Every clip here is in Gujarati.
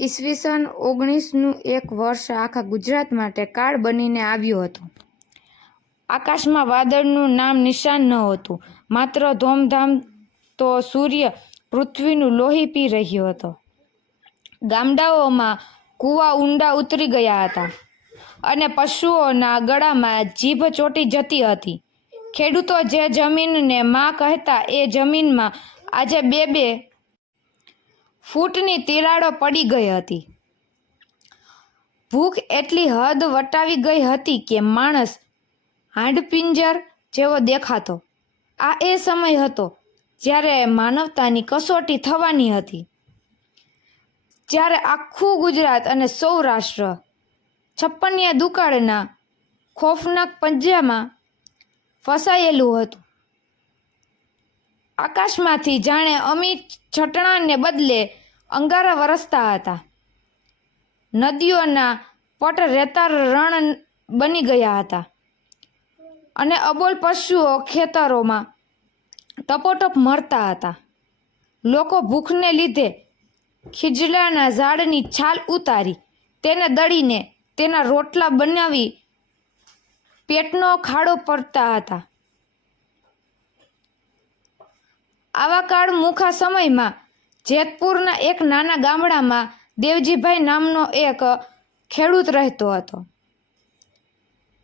ઈસવીસન 19નું એક વર્ષ આખા ગુજરાત માટે કાળ બનીને આવ્યું હતું. આકાશમાં વાદળનું નામ નિશાન ન હતું. માત્ર ધોમધામ તો સૂર્ય પૃથ્વીનું લોહી પી રહ્યો હતો. ગામડાઓમાં કૂવા ઊંડા ઉતરી ગયા હતા અને પશુઓના ગળામાં જીભ ચોંટી જતી હતી. ખેડૂતો જે જમીનને માં કહેતા એ જમીનમાં આજે 2-2 ફૂટની તિરાડો પડી ગઈ હતી. ભૂખ એટલી હદ વટાવી ગઈ હતી કે માણસ હાડપિંજર જેવો દેખાતો. આ એ સમય હતો જ્યારે માનવતાની કસોટી થવાની હતી, જ્યારે આખું ગુજરાત અને સૌરાષ્ટ્ર છપ્પનિયા દુકાળના ખોફનાક પંજામાં ફસાયેલું હતું. આકાશમાંથી જાણે અમી છટણાને બદલે અંગારા વરસતા હતા. નદીઓના પટ રેતાળ રણ બની ગયા હતા અને અબોલ પશુઓ ખેતરોમાં ટપોટપ મરતા હતા. લોકો ભૂખને લીધે ખીજડાના ઝાડની છાલ ઉતારી તેને દળીને તેના રોટલા બનાવી પેટનો ખાડો પડતા હતા. આવા કાળમુખા સમયમાં જેતપુરના એક નાના ગામડામાં દેવજીભાઈ નામનો એક ખેડૂત રહેતો હતો.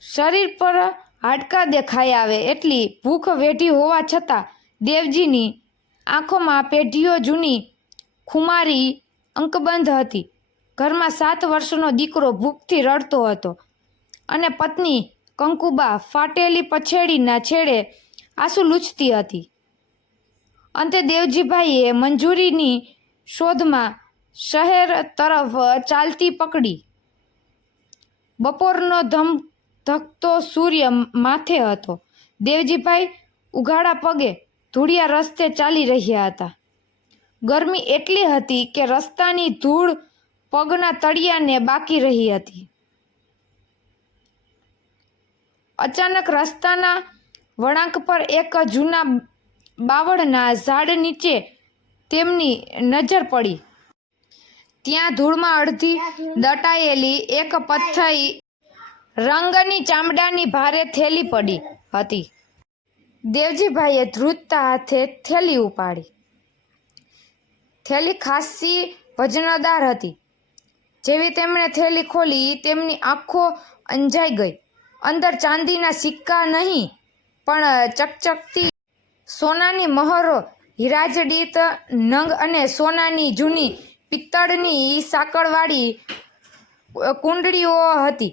શરીર પર હાડકાં દેખાઈ આવે એટલી ભૂખ વેઠી હોવા છતાં દેવજીની આંખોમાં પેઢીઓ જૂની ખુમારી અંકબંધ હતી. ઘરમાં 7 વર્ષનો દીકરો ભૂખથી રડતો હતો અને પત્ની કંકુબા ફાટેલી પછેડીના છેડે આંસુ લૂછતી હતી. અંતે દેવજીભાઈએ મંજૂરીની શોધમાં શહેર તરફ ચાલતી પકડી. બપોરનો ધગધગતો સૂર્ય માથે હતો. દેવજીભાઈ ઉઘાડા પગે ધૂળિયા રસ્તે ચાલી રહ્યા હતા. ગરમી એટલી હતી કે રસ્તાની ધૂળ પગના તળિયાને બાકી રહી હતી. અચાનક રસ્તાના વળાંક પર એક જૂના બાવળના ઝાડ નીચે તેમની નજર પડી. ત્યાં ધૂળમાં અડધી દટાયેલી એક પથ્થરી રંગની ચામડાની ભારે થેલી પડી હતી. દેવજીભાઈએ ધ્રુજતા હાથે થેલી ઉપાડી. થેલી ખાસ્સી વજનદાર હતી. જેવી તેમણે થેલી ખોલી તેમની આંખો અંજાઈ ગઈ. અંદર ચાંદીના સિક્કા નહીં પણ ચકચકતી સોનાની મહોરો, હીરાજડિત નંગ અને સોનાની જૂની પિત્તળની સાંકળવાળી કુંડળીઓ હતી.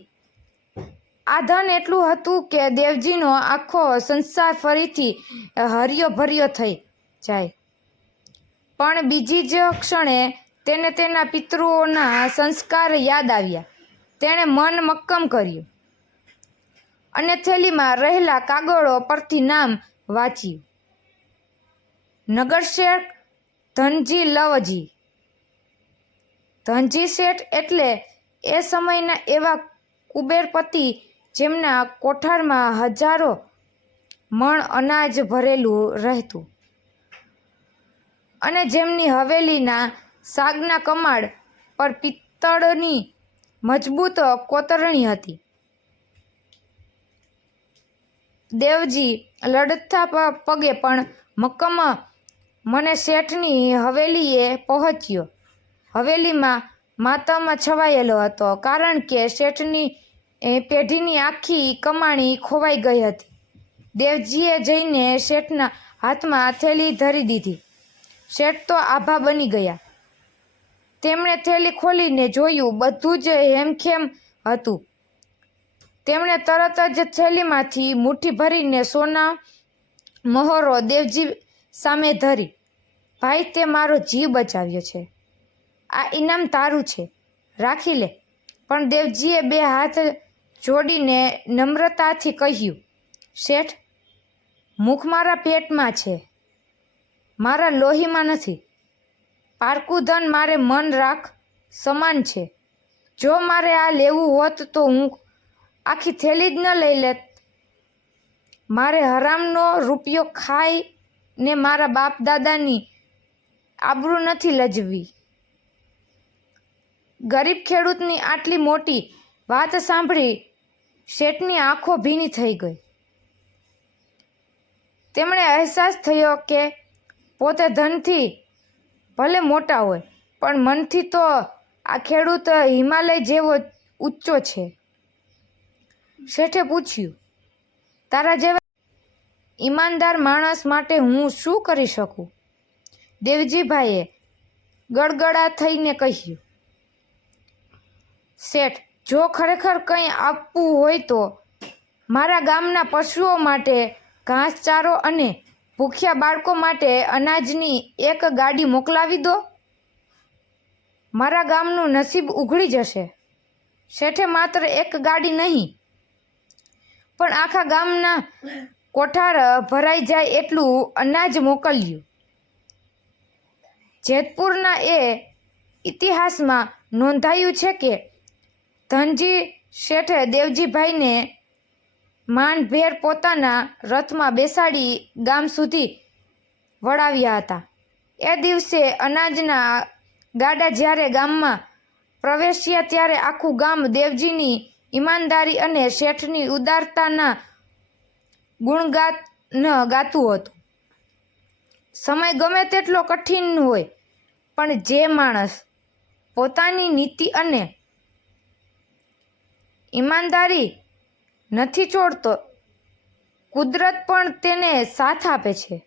આ ધન એટલું હતું કે દેવજીનો આખો સંસાર ફરીથી હર્યો ભર્યો થઈ જાય. પણ બીજી જ ક્ષણે તેને તેના પિતૃઓના સંસ્કાર યાદ આવ્યા. તેણે મન મક્કમ કર્યું અને થેલીમાં રહેલા કાગળો પરથી નામ વાંચ્યું: નગરશેઠ ધનજી લવજી. ધનજી શેઠ એટલે એ સમયના એવા કુબેરપતિ જેમના કોઠારમાં હજારો મણ અનાજ ભરેલું રહેતું અને જેમની હવેલીના સાગના કમાડ પર પિત્તળની મજબૂત કોતરણી હતી. દેવજી લડતા પગે પણ મક્કમ મને શેઠની હવેલીએ પહોંચ્યો. હવેલીમાં માતમ છવાયેલો હતો, કારણ કે શેઠની પેઢીની આખી કમાણી ખોવાઈ ગઈ હતી. દેવજીએ જઈને શેઠના હાથમાં થેલી ધરી દીધી. શેઠ તો આભા બની ગયા. તેમણે થેલી ખોલીને જોયું. બધું જ હેમખેમ હતું. તેમણે તરત જ થેલીમાંથી મુઠ્ઠી ભરીને સોના મહોરો દેવજી સામે ધરી. ભાઈ, તે મારો જીવ બચાવ્યો છે. આ ઇનામ તારું છે, રાખી લે. પણ દેવજીએ 2 હાથ જોડીને નમ્રતાથી કહ્યું: શેઠ, મુખ મારા પેટમાં છે, મારા લોહીમાં નથી. પારકું ધન મારે મન રાખ સમાન છે. જો મારે આ લેવું હોત તો હું આખી થેલી જ ન લઈ લેત. મારે હરામનો રૂપિયો ખાઈને મારા બાપ દાદાની આબરૂ નથી લજવી. ગરીબ ખેડૂતની આટલી મોટી વાત સાંભળી શેઠની આંખો ભીની થઈ ગઈ. તેમણે અહેસાસ થયો કે પોતે ધનથી ભલે મોટા હોય પણ મનથી તો આ ખેડૂત હિમાલય જેવો ઊંચો છે. શેઠે પૂછ્યું, તારા જેવા ઈમાનદાર માણસ માટે હું શું કરી શકું? દેવજીભાઈએ ગડગડા થઈને કહ્યું, શેઠ, જો ખરેખર કંઈ આપવું હોય તો મારા ગામના પશુઓ માટે ઘાસચારો અને ભૂખ્યા બાળકો માટે અનાજની એક ગાડી મોકલાવી દો. મારા ગામનું નસીબ ઉઘડી જશે. શેઠે માત્ર એક ગાડી નહીં પણ આખા ગામના કોઠાર ભરાઈ જાય એટલું અનાજ મોકલ્યું. જેતપુરના એ ઇતિહાસમાં નોંધાયું છે કે ધનજી શેઠે દેવજીભાઈને માનભેર પોતાના રથમાં બેસાડી ગામ સુધી વળાવ્યા હતા. એ દિવસે અનાજના ગાડા જ્યારે ગામમાં પ્રવેશ્યા ત્યારે આખું ગામ દેવજીની ઈમાનદારી અને શેઠની ઉદારતાના ગુણગાન ગાતું હતું. સમય ગમે તેટલો કઠિન હોય પણ જે માણસ પોતાની નીતિ અને ઈમાનદારી નથી છોડતો, કુદરત પણ તેને સાથ આપે છે.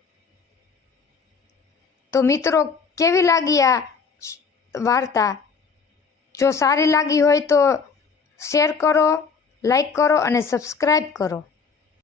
તો મિત્રો, કેવી લાગી આ વાર્તા? જો સારી લાગી હોય તો શેર કરો, લાઈક કરો અને સબસ્ક્રાઈબ કરો.